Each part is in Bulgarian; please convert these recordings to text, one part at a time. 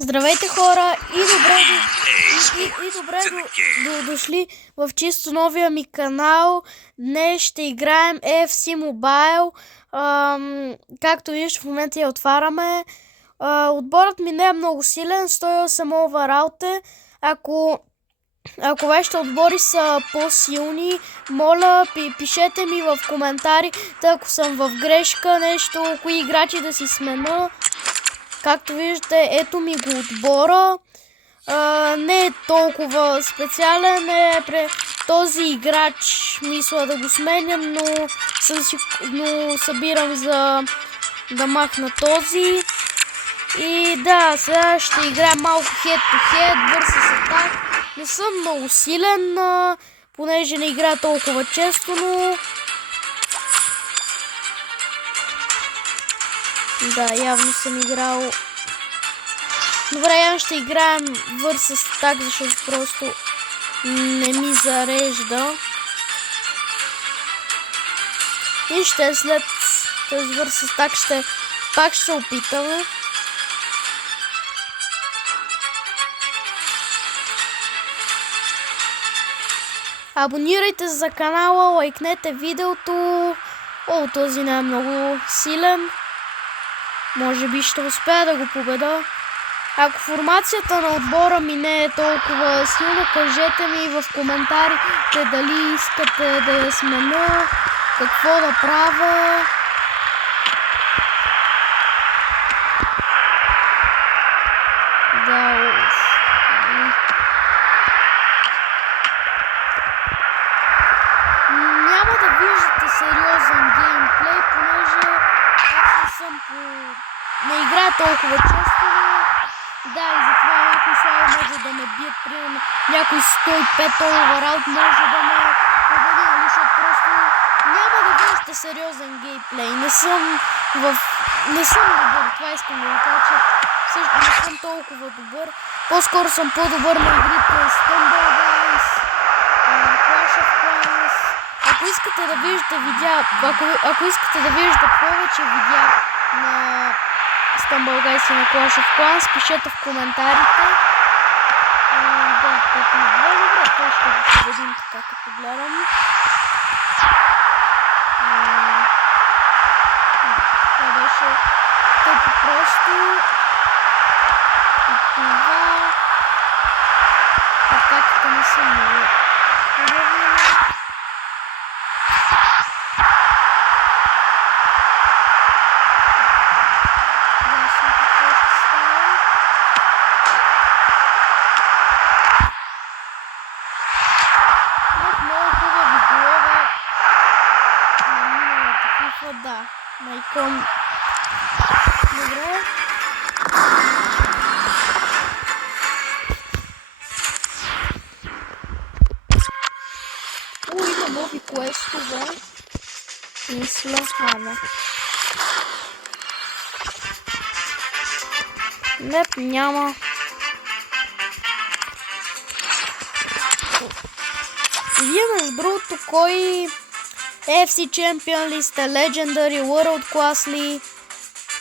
Здравейте, хора, и добре дошли в чисто новия ми канал. Днес ще играем FC Mobile. Както виждате, в момента я отваряме. Отборът ми не е много силен, 108 овералт е. Ако вашите отбори са по-силни, моля, пишете ми в коментарите, ако съм в грешка, нещо, кои играчи да си смена. Както виждате, ето ми го отбора. Не е толкова специален, този играч мисля да го сменям, но събирам за да махна този. И да, сега ще играем малко head-to-head, versus attack. Не съм много силен, понеже не играя толкова често, но... Да, явно съм играл. Добре, явно ще играем versus attack, защото просто не ми зарежда. И ще след този versus attack пак ще опитаме. Абонирайте се за канала, лайкнете видеото. Този не е много силен. Може би ще успея да го победа. Ако формацията на отбора ми не е толкова силна, кажете ми в коментарите дали искате да я смена, какво да правя. Да, няма да виждате сериозен геймплей, понеже аз не играя толкова често, но да, и затова някой слава може да ме бият, примерно някой 105 овералт може да ме победи, защото просто няма да виждате сериозен геймплей. Не съм добър, това искам да ви кажа, че също не съм толкова добър. По-скоро съм по-добър на игрите Stumble Guys, Clash of Clans. Ако искате да виждате повече видеа на Stumble Guys и на Clash of Clans, пишете в коментарите. Да, като ми добре, той ще го победим така, като гледам. Това беше тъпо просто. И това... Атаките не са много хубави. Да, майком. Добре. Има нови квестове. Мисля, няма. Вие между другото кой FC Champion ли сте, Legendary, World Class ли?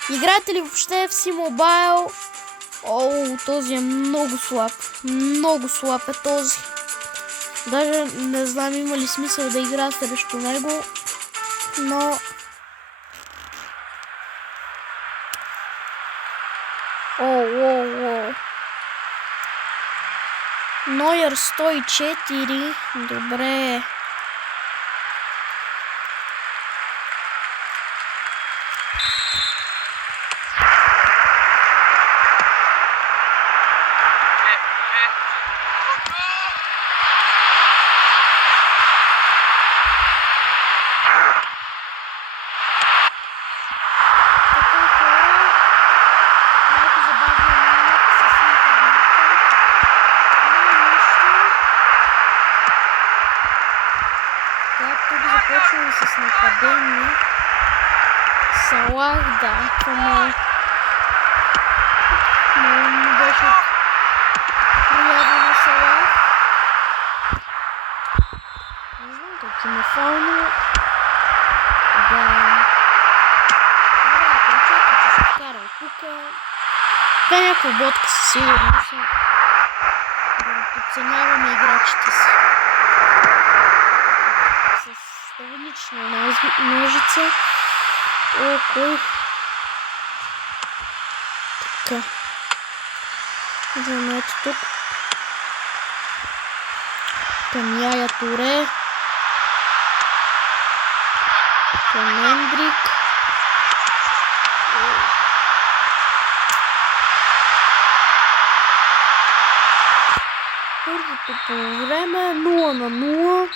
Играете ли въобще FC Mobile? Този е много слаб. Много слаб е този. Даже не знам има ли смисъл да игра срещу него. Но... Neuer 104. Добре. Започваме с нападение. Салах, да, това не беше проява на Салах. Не знам, тук има фауно. Да. Добре, получете, че се вкара тук. Това е някаква ботка със сигурност. Да не подценяваме играчите си. С странична ножица. Окей. Така. Вземете тук. Към Яя Туре. Към Ендрик. Първото по време 0-0.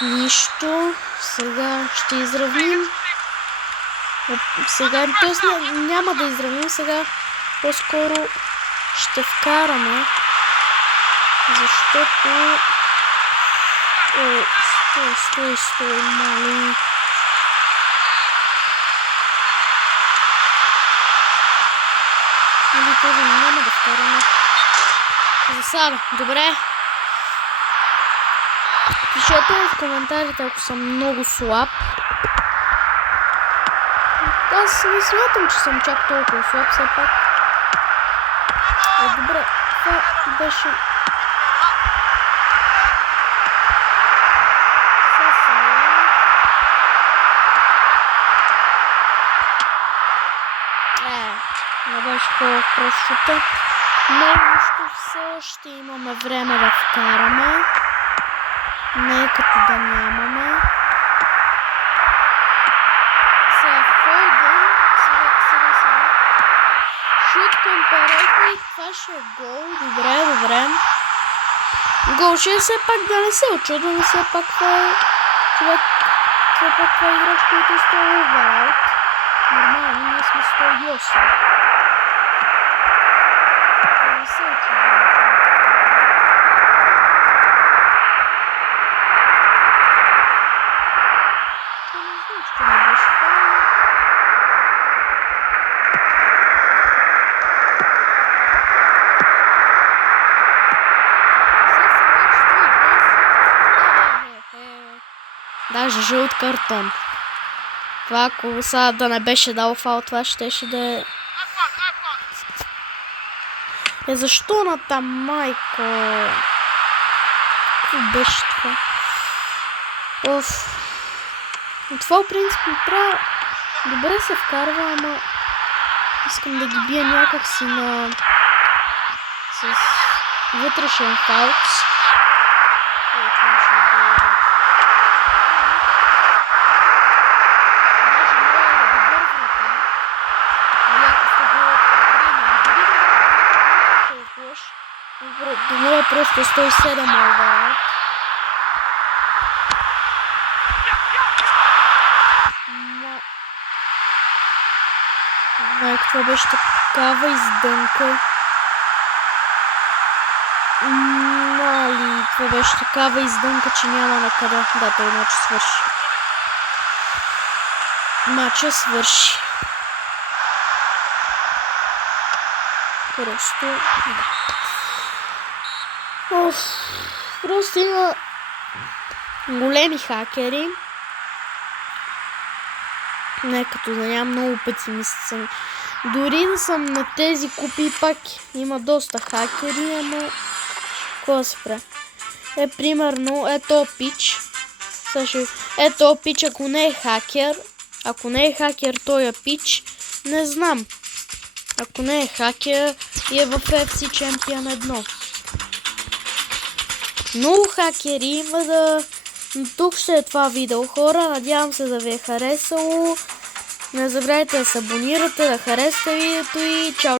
Нищо. Сега ще изравним. Сега, т.е. няма да изравним, сега по-скоро ще вкараме, защото... Стой, мали. Или този няма да вкараме. Засада, добре. Пишете в коментарите, ако съм много слаб. Аз не смятам, че съм чак толкова слаб, все пак. Добре, това беше... Не беше хубаво в пръщата, но нищо, все още имаме време да вкараме. Не е като да нямаме. Сега Фойден, сега. Шут към перехник, това ще е гол, добре. Гол ще е все пак, да не се очудваме, все пак това е човек, все пак това е играч, който е 100 овераут. Нормално, ние сме 108. Да не се очудваме. Това не беше файл. Даже жълт картон. Това ако сега да не беше дал фаул, това щеше да е... Защо на там, майко? Какво беше това? Това в принцип правя... Добре се вкарва, ама... Искам да ги бия някакси на... С вътрешен фаулс. Това ще е... Това е просто 107 овераут. Това беше такава издънка. Това беше такава издънка, че няма накъде. Да, той матч свърши. Матча свърши. Просто... Просто има големи хакери. Не като да нямам, много песимист съм. Дори да съм на тези купи, пак има доста хакери, ама... Какво да се прави? Примерно, ето пич. Ето пич, ако не е хакер, той е пич, не знам. Ако не е хакер, и е в FC Champion 1. Много хакери има да... Тук ще е това видео, хора. Надявам се да ви е харесало. Не забравяйте да се абонирате, да харесате видеото и чао!